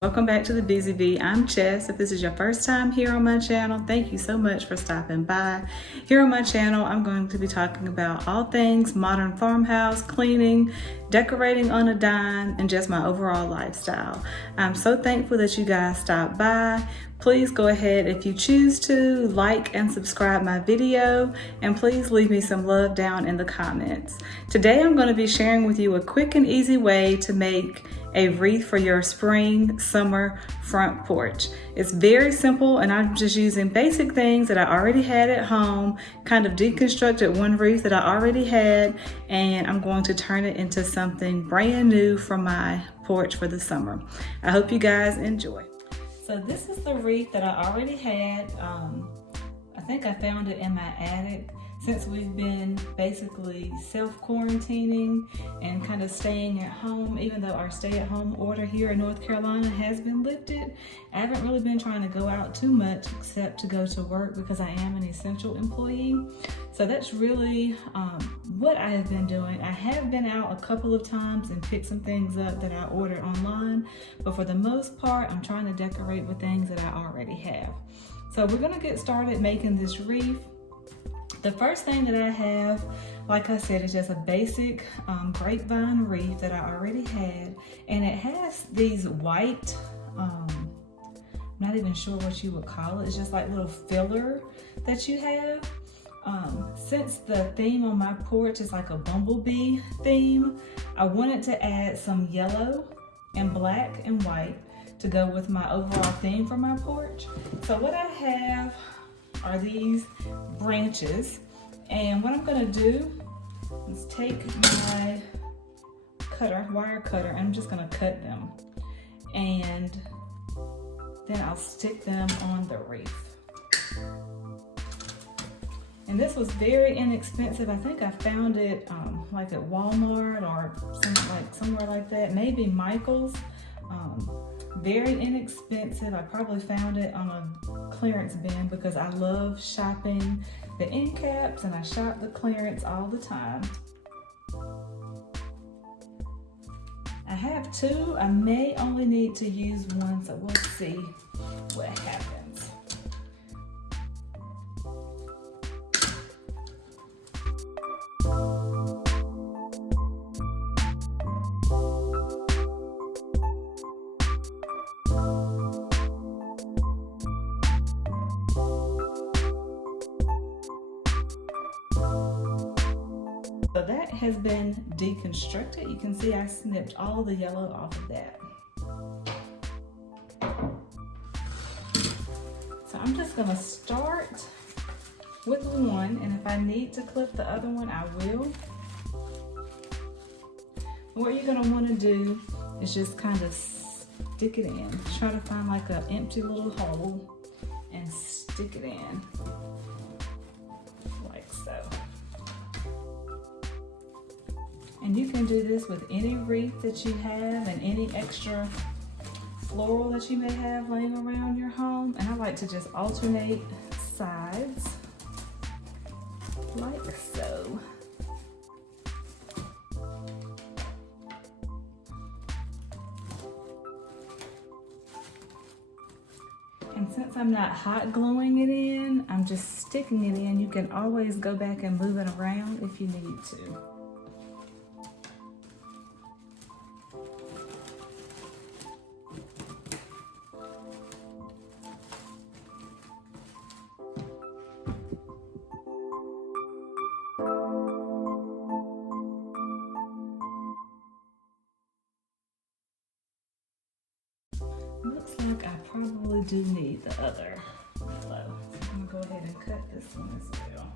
Welcome back to the Busy Bee. I'm Chess. If this is your first time here on my channel, thank you so much for stopping by. Here on my channel, I'm going to be talking about all things modern farmhouse, cleaning, decorating on a dime, and just my overall lifestyle. I'm so thankful that you guys stopped by. Please go ahead, if you choose to, like and subscribe my video, and please leave me some love down in the comments. Today I'm going to be sharing with you a quick and easy way to make a wreath for your spring, summer front porch. It's very simple, and I'm just using basic things that I already had at home, kind of deconstructed one wreath that I already had, and I'm going to turn it into something brand new for my porch for the summer. I hope you guys enjoy. So this is the wreath that I already had. I think I found it in my attic. Since we've been basically self-quarantining and kind of staying at home, even though our stay-at-home order here in North Carolina has been lifted, I haven't really been trying to go out too much except to go to work because I am an essential employee. So that's really what I have been doing. I have been out a couple of times and picked some things up that I ordered online, but for the most part, I'm trying to decorate with things that I already have. So we're gonna get started making this wreath. The first thing that I have, like I said, is just a basic grapevine wreath that I already had. And it has these white, I'm not even sure what you would call it. It's just like little filler that you have. Since the theme on my porch is like a bumblebee theme, I wanted to add some yellow and black and white to go with my overall theme for my porch. So what I have are these branches, and what I'm gonna do is take my wire cutter, and I'm just gonna cut them, and then I'll stick them on the wreath. And this was very inexpensive. I think I found it like at Walmart or somewhere like that, maybe Michael's. Very inexpensive. I probably found it on a clearance bin because I love shopping the end caps and I shop the clearance all the time. I have two. I may only need to use one, so we'll see what happens. So that has been deconstructed. You can see I snipped all the yellow off of that. So I'm just gonna start with one, and if I need to clip the other one, I will. What you're gonna wanna do is just kind of stick it in. Try to find like an empty little hole and stick it in, like so. And you can do this with any wreath that you have and any extra floral that you may have laying around your home. And I like to just alternate sides, like so. And since I'm not hot gluing it in, I'm just sticking it in. You can always go back and move it around if you need to. Looks like I probably do need the other yellow. So I'm gonna go ahead and cut this one as well.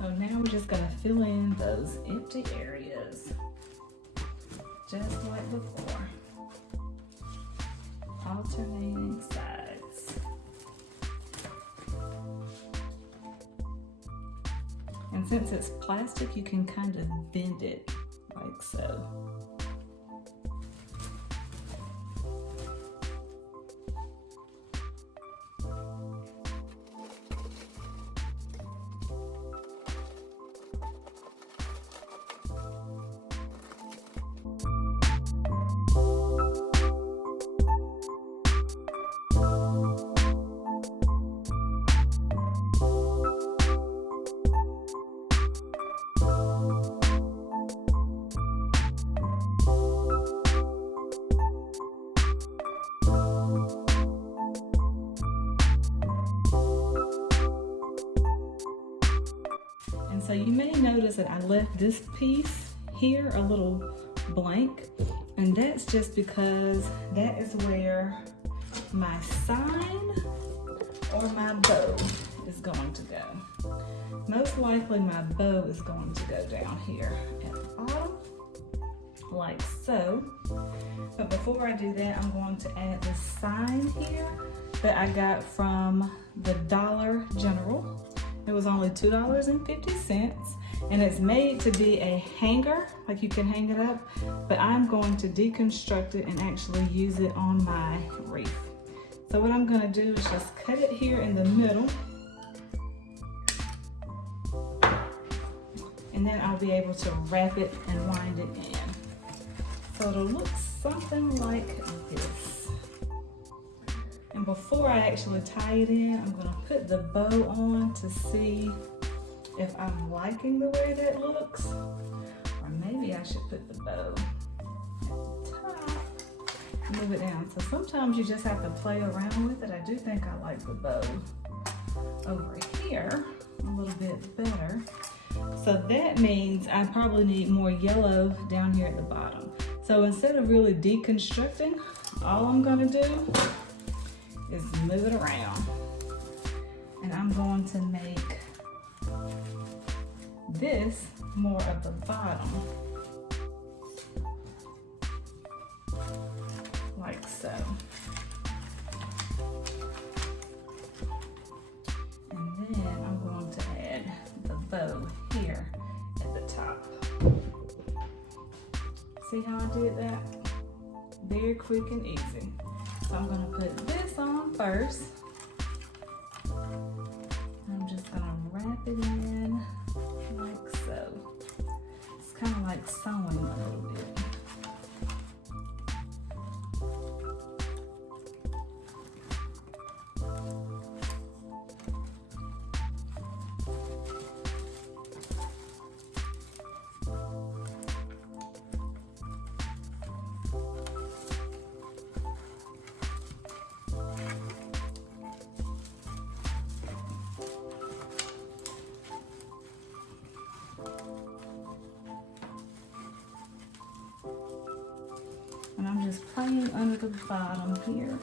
So now we're just gonna fill in those empty areas. just like before. Alternating sides. And since it's plastic, you can kind of bend it like so. So you may notice that I left this piece here a little blank, and that's just because that is where my sign or my bow is going to go. Most likely my bow is going to go down here at the bottom, like so. But before I do that, I'm going to add this sign here that I got from the Dollar General. It was only $2.50, and it's made to be a hanger, like you can hang it up, but I'm going to deconstruct it and actually use it on my wreath. So what I'm gonna do is just cut it here in the middle, and then I'll be able to wrap it and wind it in. So it'll look something like this. And before I actually tie it in, I'm gonna put the bow on to see if I'm liking the way that looks. Or maybe I should put the bow at the top, move it down. So sometimes you just have to play around with it. I do think I like the bow over here a little bit better. So that means I probably need more yellow down here at the bottom. So instead of really deconstructing, all I'm gonna do is move it around. And I'm going to make this more of the bottom, like so. And then I'm going to add the bow here at the top. See how I did that? Very quick and easy. So I'm gonna put this on first. I'm just gonna wrap it in like so. It's kind of like sewing a little bit. And I'm just playing under the bottom here,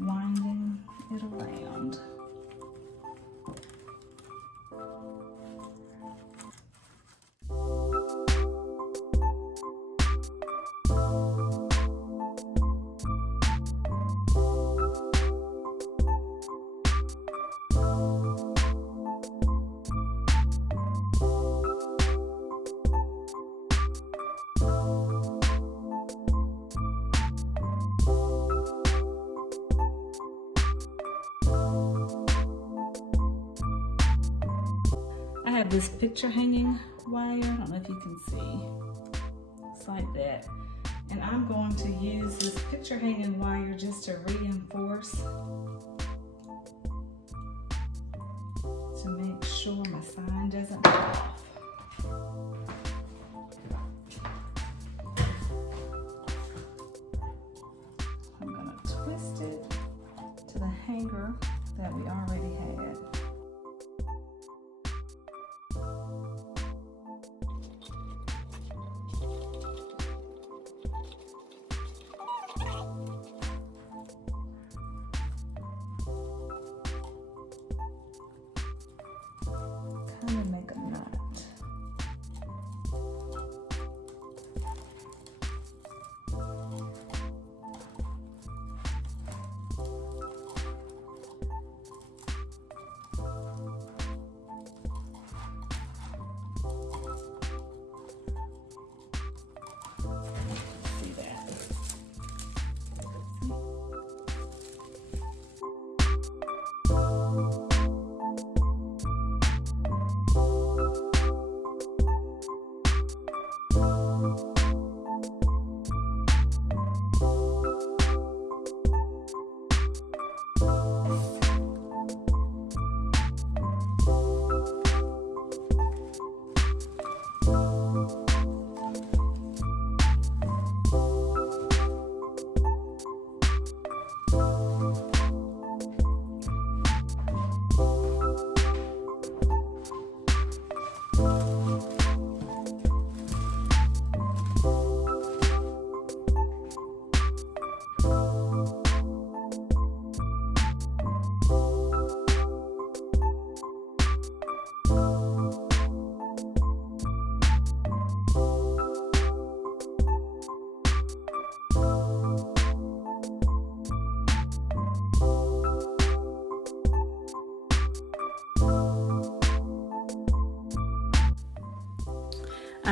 winding it around. I have this picture hanging wire, I don't know if you can see, it's like that. And I'm going to use this picture hanging wire just to reinforce, to make sure my sign doesn't fall off. I'm gonna twist it to the hanger that we already had. Kind of make a knot.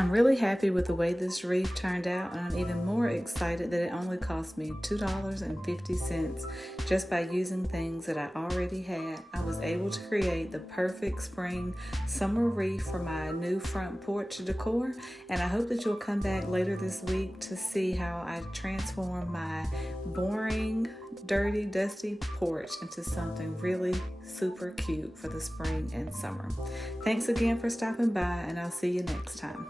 I'm really happy with the way this wreath turned out, and I'm even more excited that it only cost me $2.50 just by using things that I already had. I was able to create the perfect spring summer wreath for my new front porch decor, and I hope that you'll come back later this week to see how I transform my boring, dirty, dusty porch into something really super cute for the spring and summer. Thanks again for stopping by, and I'll see you next time.